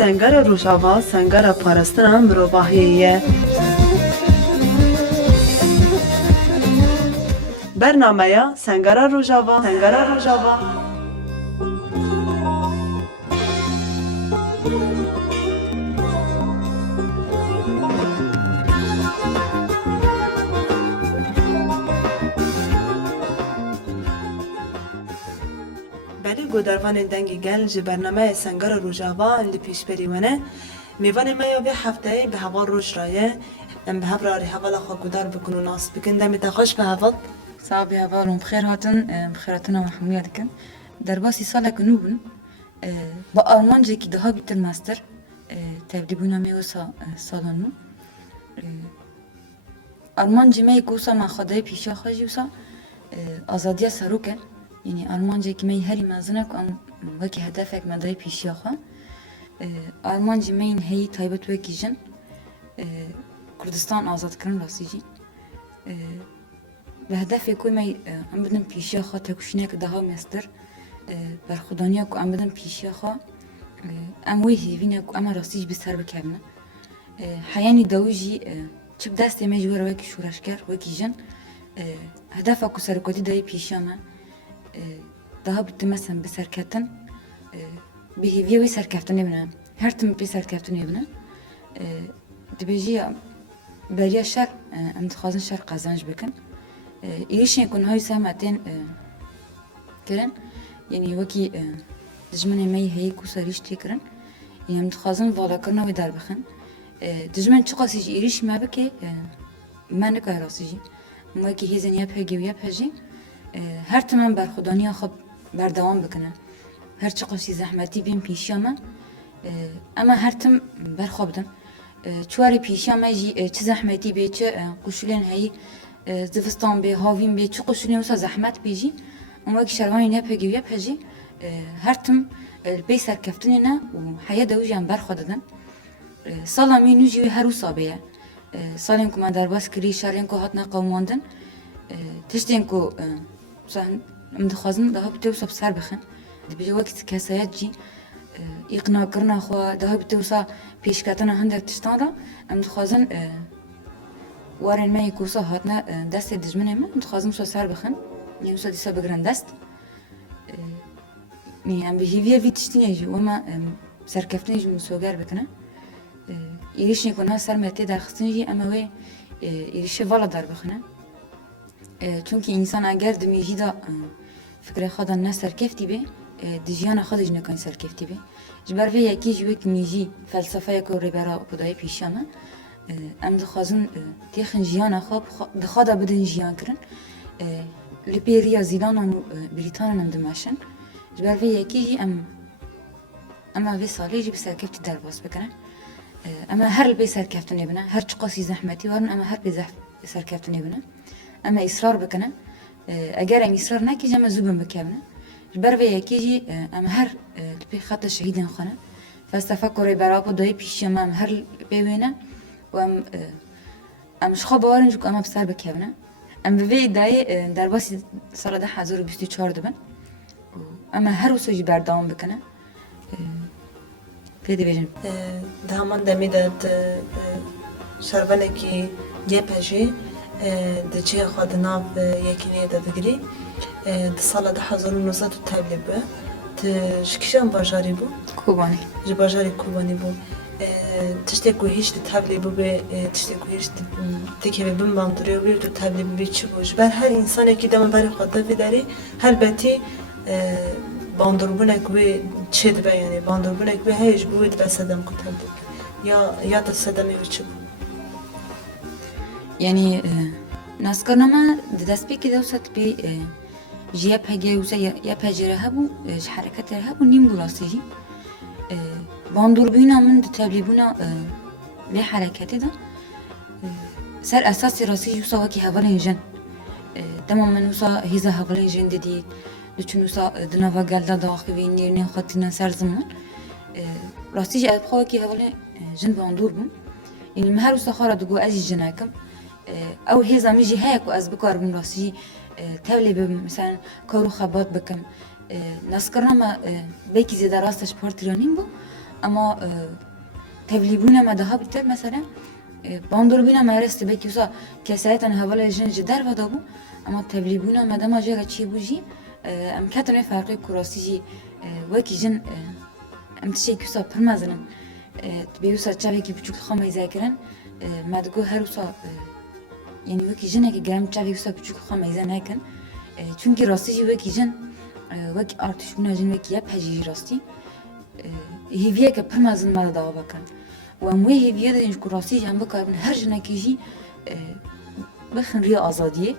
Sengera Rojava, Sengera Parastina Mirovahiye. Bernameya Sengera Rojava, Sengera Rojava. Beli godervanên dengê gel ji bernameyê Sengera Rojava li pêşberî mêvanê me ya vê hefteyê bi heval roj raye em bi hev re hevala xwe gudar bikin û nas bikin demê te xweş bi heval. صعب هفالهم بخير هاتن بخيراتنا وحمية دكن درباسي سالك نوبن بألمانجا كي دها بيت الماستر تبديبونا ميوسا سالانو ألمانجا مي كوسا مع خدای پیشا خجیوسا آزادیا سروکه یعنی ألمانجا كي مي هری مازنك ام وكي هدفك مدای پیشا خوا ألمانجا مي هي تایبت وكي جن كردستان آزاد کرن راسیجی به هدف کوی می ام بدم پیشیا خوا تکوشنه که ده مستر برخودانیا کو ام بدم پیشیا خوا ام وی هیوینه کو ام راستیج بسر بکمنه حیانی دوجی چب دست می جوار وکی شورشگر وکی جن هدف کو سرکوتی دای پیشیا من ده بیت مثلا بسر کتن به هیوی وی سر کفتن نبینم هر تم بی سر کفتن نبینم دبیجی بریا شر ام تخازن شر قازنج بکن ایشین کن های سامتین کرن یعنی وکی دجمن می هی کوسریش تکرن یعنی متخازن والا کرنا و در بخن دجمن چه قاسیج ایش ما بکی من که راسیجی وکی هیزن یا پهگی و یا پهجی هر تمام بر خدانی خب بردوام بکنن هر چه قاسی زحمتی بیم پیشیامه اما هر تم بر خوابدم چواری پیشیامه جی چه زحمتی بی چه قشولن هی زفستان به هاوین به چه قشونی وسا زحمت بیجی اما که شروانی نپگی و یپجی هر تم بی سرکفتنی نه و حیا دوجی هم برخواددن سالا می نوجی هر روزا بیه سالن که من در باس کری شرین که هات نقوماندن تشتین که مثلا مدخازن ده ها بتوسا بسر بخن دبیجی وقت کسایت جی اقناع کرنا خو ده ها بتوسا پیشکتنا هندک تشتان را مدخازن وارن ما يكوسا هاتنا دست دجمنه ما متخازم شو سر بخن نيوسا ديسا بگرن دست ني ام بهيفيا فيتشتيني جي وما سركفتني جي مسوغر بكنا يريش نكون ها سر متي درخستني جي اما وي يريش والا دار بخنا چونكي انسان اگر دميجي دا فكره خدا نه سركفتي بي دجيانا خدا جنه كان سركفتي بي جبر في يكي جوك ميجي فلسفه يكو ريبرا بداي پیشاما ام دخوازن تیخن جیان خواب دخوادا بدن جیان کرن لپیریا زیلان و بریتان هم دماشن جبر وی یکی جی اما وی سالی جی بسرکفتی در باز بکنن اما هر لبی سرکفتو نبینن هر چقاسی زحمتی وارن اما هر بی سرکفتو نبینن اما اصرار بکنن اگر ام اصرار نکی جمع زوبن بکنن جبر وی یکی جی اما هر لبی خط شهیدن خانه فاستفکر برابو دای پیشی ام هر ببینن و ام شخو باورن جو اما بسر بکبنه ام به دای در باسی سال 2024 دبن اما هر روز جی بردام بکنه پیدا بیرن دهمان دمیداد شربنه کی یپجی دچه خود ناف یکینه ده بگری سال 2019 تبلیغ به تشکیشم باجاری بو کوبانی جی باجاری کوبانی بو تشتی که هیچ تبلیغ به تشتی که هیچ تکیه بیم باندوری و بیرد تبلیغ بیچی بوش بر هر انسانی که دم بر خود داری هر بتی باندور بونه که چه دبی یعنی باندور بونه که هیچ بود بس دم که تبلیغ یا تصدمی و چه بود یعنی ناسکرنا ما دست بی که دوست بی جیه پگه وسا یا پجره هبو حرکت هبو نیم گلاسیجی باندور بینا من تبلیغونا لی حرکتی دا سر اساسی راسی جوسا وکی هوالی جن تمام من وسا هیزا هوالی جن دیدید دوچون وسا دنوا گلدا داخلی نیرنی خاطینا سر زمان راسی جا ابخوا وکی هوالی جن باندور بون یعنی مهر وسا خارا دگو ازی جناکم او هیزا میجی هیکو از بکار بون راسی تبلیغ مثلا کارو خبات بکم ناسکرنا ما بیکی زیاده راستش پارتیرانیم بو ama tevlîbûna me daha biter mesela bandolbîna me rest belki wisa kesayetan hevala jin ji derve dabû ama tevlîbûna me dema jê re çîbû jî em ketine farqê ku rastî jî wekî jin em tiştekî wisa pir mezin bê wisa çavekî biçûk xwe meyzekirin me digot her wisa yani wekî jinekî germ çavekî wisa biçûk xwe meyze nekin çünkü rastî jî wekî jin wekî artîşbûna jin wekî ye pejî jî rastî hêviyeke pir mezin me de dawa bikin û em wê hêviye de ku rastî jî em bikarin her jinekî jî bixin rêya azadiyê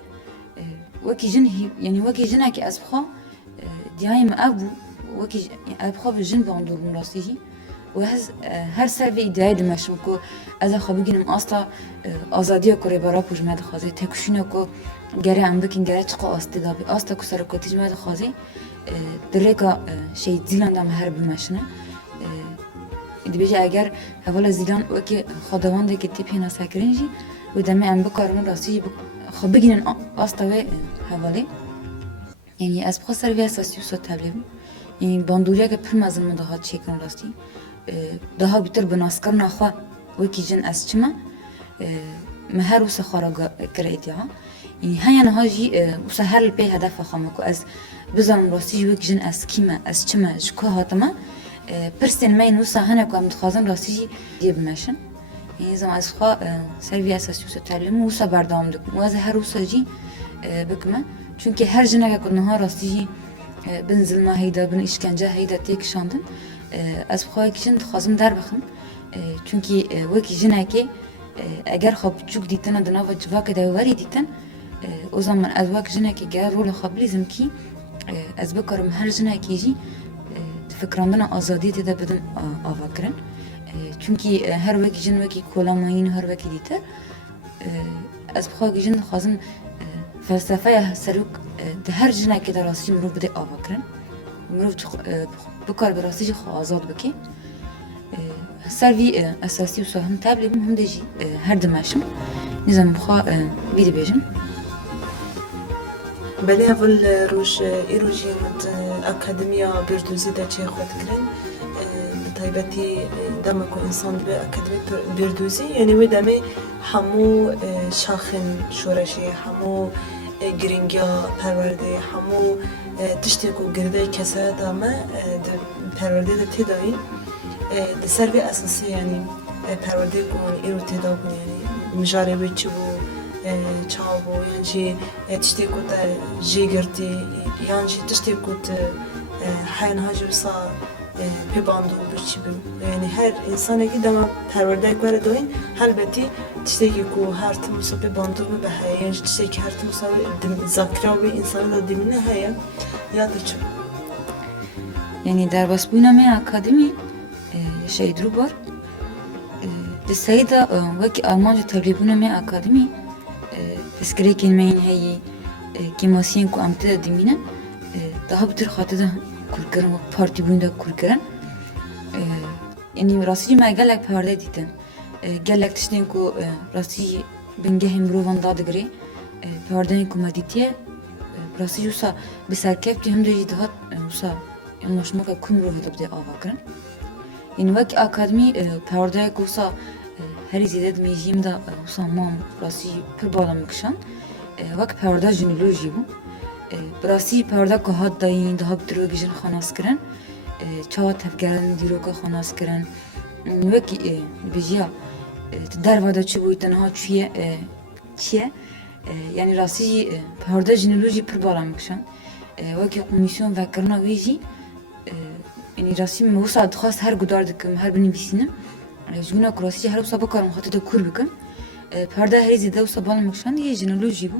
wekî jin yani wekî jinekî ez bixwe diyayê me ev bû wekî ev bixwe bi jin bandolbûn rastî jî û ez her ser vê îddiayê dimeşim ku ez ê xwe bigînim asta azadiya ku rêbera ku ji me dixwaze têkuşîna ku gere em bikin gere çiqa astê dabî asta ku seroketî ji me dixwaze di rêka zîlan de em her bimeşine dibêje eger hevala zîlan wekî xwedewandekî tî pêna sekirin jî wê demê em bikarin rastî jî xwe bigînin asta wê hevalê yani ez bixwe ser vê esasî wisa tevlî bûm yani bandoriyeke pir mezin min dihat çêkin rastî daha bîtir bi naskirina xwe wekî jin ez çime me her wisa xwe re kir îddia yani heye niha jî wisa her li pê hedefa xwe me ku ez bizanim rastî jî wekî jin ez kî me ez çi me ji ku hatime pirsên me yên wisa hene ku em dixwazin rastî jî dê bimeşin yani zema ez xwe ser vê esasî wisa tevlî bûm wisa berdewam dikim û ez ê her wisa jî bikime çünkü her jineke ku niha rastî jî bin zilma heyda bin işkence heyda tê kişandin ez bixwe wekî jin dixwazim derbixim çünkü wekî jinekê eger xwe biçûk dîtine di nava civakê de werî dîtin o zaman ez wek jinekê gel rola xwe bilîzim kî ez bikarim her jinekê jî di fikrandina azadiyê tê de bidim avakirin çünkü her wekî jin wekî kolamayîn her wekî dîtir ez bixwe wekî jin dixwazim felsefeya serok di her jinekê de rastî mirov bide avakirin mirov bikar bi rastî jî xwe azad bike ser vî esasî wisa him tevlî bûm him de jî her dimeşim nîzem bixwe vî dibêjim belê hevil roj îro jî akademiya Bêrdûzî de çê xwe dikirin bi taybetî dema ku însan dibe akademîk Bêrdûzî yani wê demê hemû şaxên şoreşê hemû giringiya perwerdeyê hemû tiştê ku girdeyê kesayeta me di perwerdeyê de tê dayîn di ser vê esasî yani perwerdeyê ku îro tê dabûn yani mijarê wê çi bû çav bû yan jî tiştê ku te jê girtî yan jî tiştê ku tu heya niha jî wisa pê bandor birçî bû yani her însanekî dema perwerdeyek were dayîn helbetî tiştekî ku her tim wisa pê bandor bibe heye yan jî tiştekî her tim wisa zakira wê însanê de dimîne heye ya diçe yani derbasbûna me akademî şeydrû bar di serî de wekî Almanca tevlîbûna me akademî pirsgirêkên me yên heyî kêmasiyên ku em tê de dimînin daha bitir xwe de kurkirin partîbûn de kurkirin yani rastî jî me gelek perde dîtin gelek tiştên ku rastî jî bingehê mirovan dadigirê perdeyên ku me dîtiye rastî jî wisa bi serkevtî him de jî dihat wisa emoşnoka ku mirov de bide avakirin yani wekî akademî perdeyek wisa herî zêde dimêjiyêm de wisa mam rastî jî pir bala mikişan wek perda jinolojî bû bi rastî perda ku hat dayîn daha bitir wekî jin xwe nas kirin çawa tevgerin dîroka xwe nas kirin wekî bêjiya ti derve de çi bûyî te niha çi ye yani rastî jî perda jinolojî pir bala mikişan wekî komîsyon vekirina wê jî yani rastî me wisa dixwast her gudar dikim her binivîsînim ji wîna ku rastî her wisa bikarim xwe de kur bikim perda herî zêde wisa bala mikişan yê jinolojî bû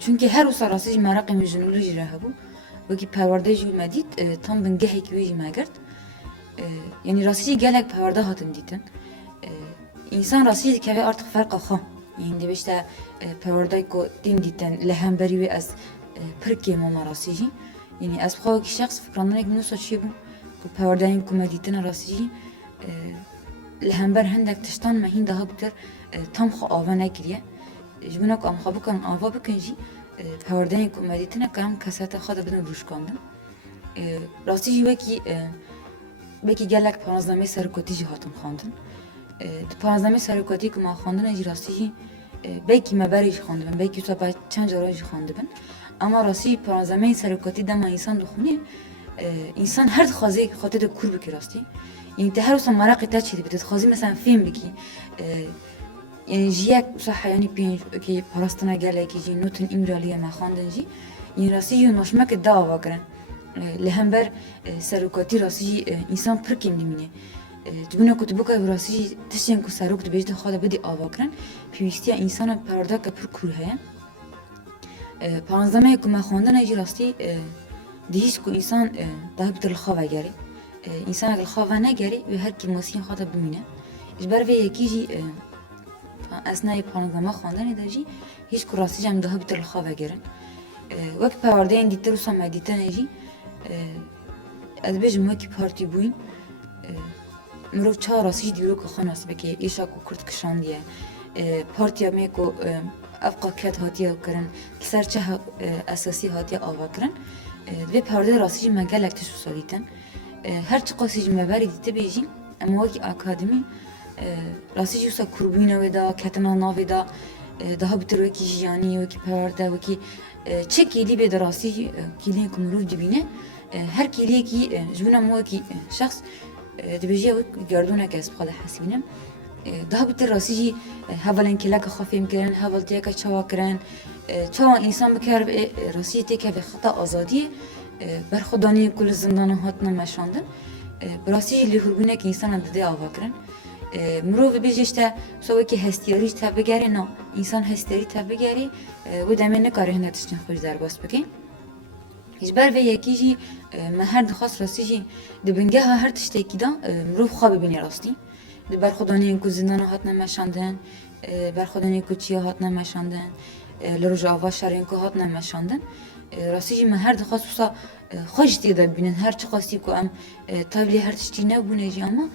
çünkü her wisa rastî jî mereqê min jinolojî re hebû wekî perwerde jî me dît tam bingehekî wê jî me girt yani rastî jî gelek perwerde hatin dîtin însan rastî jî dikeve artık ferqa xwe yani dibêje te perwerdeyek ku tên dîtin li hemberî wê ez pir kêmama rastî jî yani ez bixwe wekî şexs fikrandanekî min wisa çê bû ku perwerdeyên ku me dîtine rastî jî li hember hindek tiştan me hîn daha bitir tam xwe ava nekiriye ji wîna ku em xwe bikarin ava bikin jî perwerdeyên ku me dîtine ku em keseta xwe de bidin rûşkandin rastî jî wekî belki gelek panzdame serokoti jî hatin xwandin. Di panzdame serokotî ku ma xwandine jî rastî jî belki me berê jî xwandibin, belki wisa çend caran jî xwandibin. Ama rastî panzdameyê serokotî dema însan dixwîne, însan her dixwaze xwe te kur bike rastî. Yani te her wisa merakê te çêdibî, te dixwazî mesela fêm bikî. Yani ji yek wisa heyanî pênc ki parastina gelekî jî notin îmraliyê me xwandin jî, yani rastî jî noşmekê de ava kirin. Li hember serokotî rastî jî însan pir kêm dimîne. Dibûna ku tu bikevî rastî jî tiştên ku serok dibêje te xwe de bidî ava kirin, pêwîstiya însana perdeke pir kur heye. Panzdameyê ku me xwandine jî rastî dihîst ku însan daha bi li xwe vegerî. İnsanek li xwe venegerî wê her kêmasiyên xwe de bimîne. Ji ber vê yekî jî esnayê panzdama xwandinê de jî hîç ku rastî jî em daha bîtir li xwe vegerin. Wek pewardeyên dîtir wisa me dîtenê jî ez dibêjim wekî partî bûyîn mirov çawa rastî jî dîroka xwe nasibeke êşa ku Kurd kişandiye. Partiya me ku ev qaket hatiye kirin, li ser çi esasî hatiye ava kirin. Vê perdeyê rastî jî me gelek tişt wisa dîtin. Her çi qasî jî me berê dîtibê jî em wekî akademî rastî jî wisa kurbûyîna wê da, ketina navê da daha bitir wekî jiyanî, wekî perwerde, wekî çi kêlî bê de rastî jî kêliyên ku mirov dibîne her kêliyekî ji bin em wekî şexs dibêje wek gerdûnek ez bixwe de hesibînim. Daha bitir rastî jî hevalên kêleka xwe fêm kirin, hevaltiyeka çawa kirin, çawa însan bikare rastî têkeve xeta azadiyê berxwedaniyê ku li zindanan hatine meşandin. Bi rastî jî lêhûrbûnekî însanan dide ava kirin. Mirov bibêje işte wisa wekî hestiyarî ji te bigere na, însan hestiyarî te bigerî wê demê nikare hinek tiştên xwe jî derbas bike. Ji ber vê yekî jî me her dixwast rastî jî di bingeha her tiştekî da mirov xwe bibîne rastî. Di berxwedaniyên ku zindanan hatine meşandin, berxwedaniyên ku çiya hatine meşandin, li rojava şerên ku hatine meşandin. Rastî jî me her dixwast wisa xwe jî tê de bibînin her çi qasî ku em tevlî her tiştî nebûne jî ama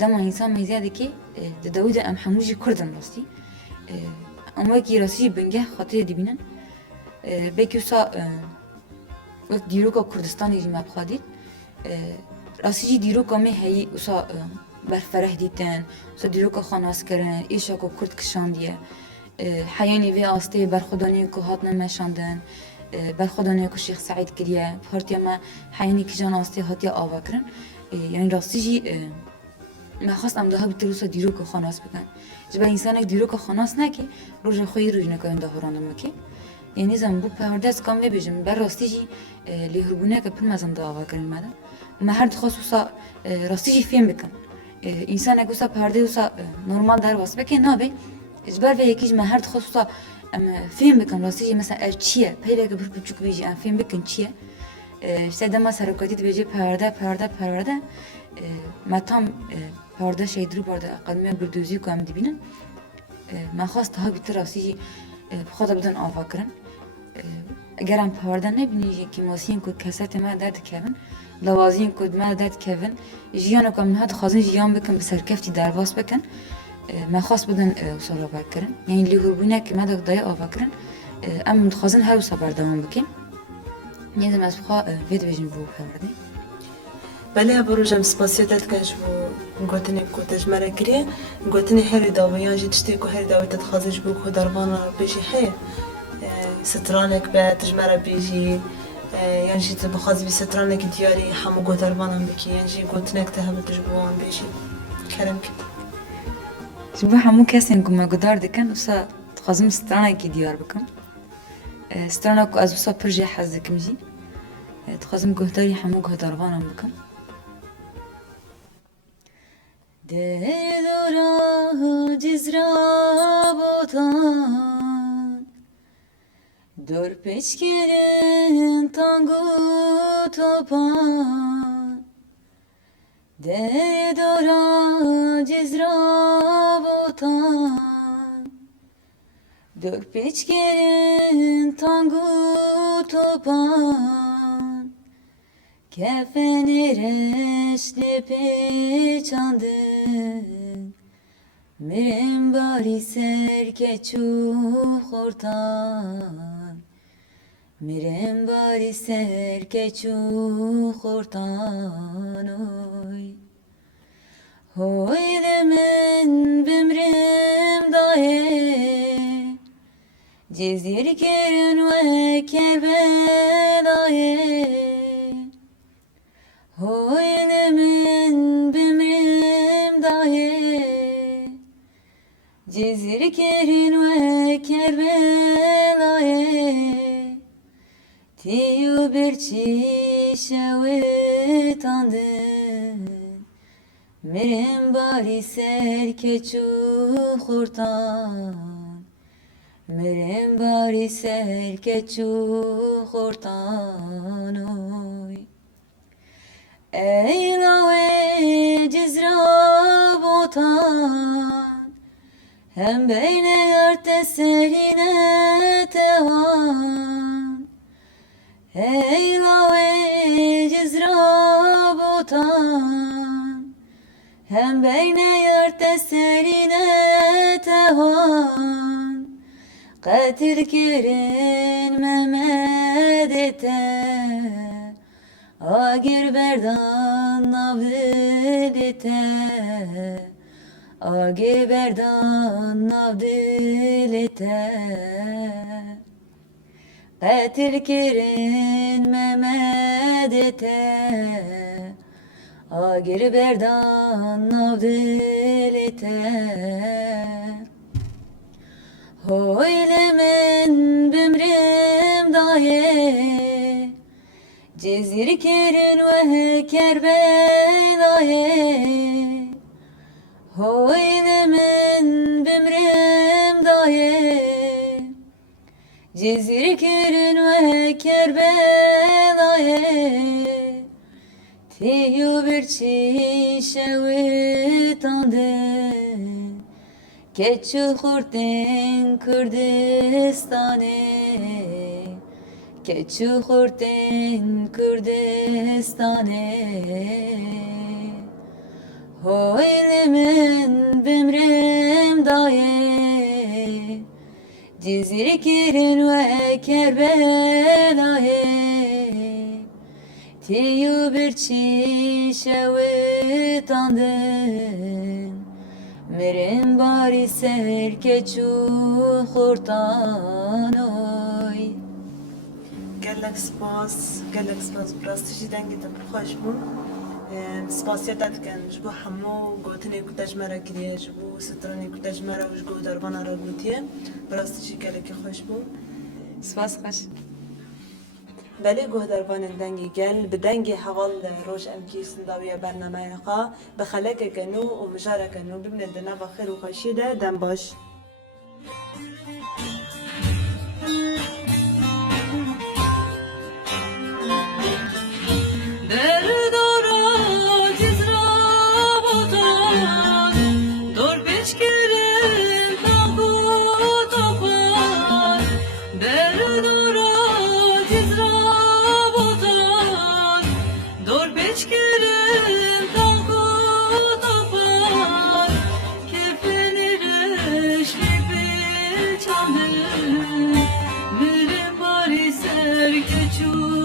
dema însan mêziya dike di dewî de em hemû jî Kurdin rastî. Em wekî rastî jî bingeh xwe tê dibînin. Belkî wisa wek dîroka Kurdistanê jî me bixwe dît. Rastî jî dîroka me heyî wisa berfereh dîtin, wisa dîroka xwe nas kirin, êşa ku Kurd kişandiye. Heyanî vê astê berxwedaniyên ku hatine meşandin, berxwedaniyê ku Şêx Seîd kiriye, partiya me heyanî kîjan astê hatiye ava kirin. Yani rastî jî me xwast em daha bitir wisa dîroka xwe nas bikin. Ji ber însanek dîroka xwe nas neke, roja xwe yê roj nikevin dahorandin bike. Yani zem bu perde ez kam vêbêjim ber rastî jî lêhûrbûneke pir mezin da ava kirin me de. Me her dixwast wisa rastî jî fêm bikin. İnsanek wisa perdê wisa normal derbas bike nabe. Ji ber vê yekî jî me her dixwast wisa em fêm bikin rastî jî mesela ev çi ye, peyleke pir biçûk bî jî em fêm bikin çi ye. İşte dema serokotî dibêje perde me tam perde şeydirû perde qedimiya birdozî ku em dibînin. Me xwast daha bitir rastî jî bixwe de bidin ava kirin. Eger em perde nebînî jî kêmasiyên ku kesetê me derdikevin, lawaziyên ku me derdikevin, jiyanek em niha dixwazin jiyan bikin bi serkeftî derbas bikin. Me xwast bidin wisa raber kirin. Yani lêhûrbûnekê me de dayê ava kirin. Em dixwazin her wisa berdewam bikin. Yani ez bixwe vê dibêjim bu perdê. Belê bu roj em spasiya te dikin ji bo gotinê ku te ji me re kiriye. Gotinê herî dawî yan jî tiştê ku herî dawî te dixwaze ji bo ku dervana bêjî heye. Stranek be te ji me re bêjî, yan jî te bixwazî vî stranekî diyarî hemû gotervanan bikî, yan jî gotinek te hebe te ji bo wan bêjî. Kerem kî. Ji bo hemû kesên ku me gudar dikin, wisa dixwazim stranekî diyar bikim. Strana ku ez wisa pir jê hez dikim jî. Dixwazim guhdarî hemû guhdarvanan bikim. Dora cizra botan, dor peçkerin tango topan. Dora cizra botan, dor peçkerin tango topan. Kefeni reşli peçandın, mirem bari serkeçu hortan. Mirem bari serkeçu hortan oy. Hoylemen bimrim daye Cezir kerin ve Kerbelaye Hoylemen bimrim daye Cezir kerin ve Kerbelaye Tiyu bir çişevet andın Merim bari serkeçu khurtan Merim bari serkeçu khurtan oy Ey lawe cizra botan Hem beyne yarte serine tevan Ey lawe cizra botan Hem beyne yarte serine tevan Katil kirin Mehmedete Agir berdan navdilete Agir berdan navdilete Katil kirin Mehmedete Agir berdan navdilete Hoylemen bimrim daye Cezir kerin ve Kerbelaye Hoylemen bimrim daye Cezir kerin ve Kerbelaye Tiyu bir çişevet andın Keçu khurten Kürdistan'e Keçu khurten Kürdistan'e Hoylemen bimrim daye Cezir kerin ve Kerbelaye Tiyu bir çişevet andın Merim bari serkeçu khurtan oy gelek spas براستی دنگی تم خوش بون سپاسیت دکن جبو همو گوتنی کو تجمره کریه جبو سترانی کو تجمره وش گو دربانا را گوتیه براستی gelek خوش بون Spas kaç بله گوه دربان دنگی گل به دنگی حوال روش امکی سنداویه برنامه خا به خلق کنو و مجاره کنو ببینه دنا و خیر و خوشیده دم باش Mürim bari serkeçu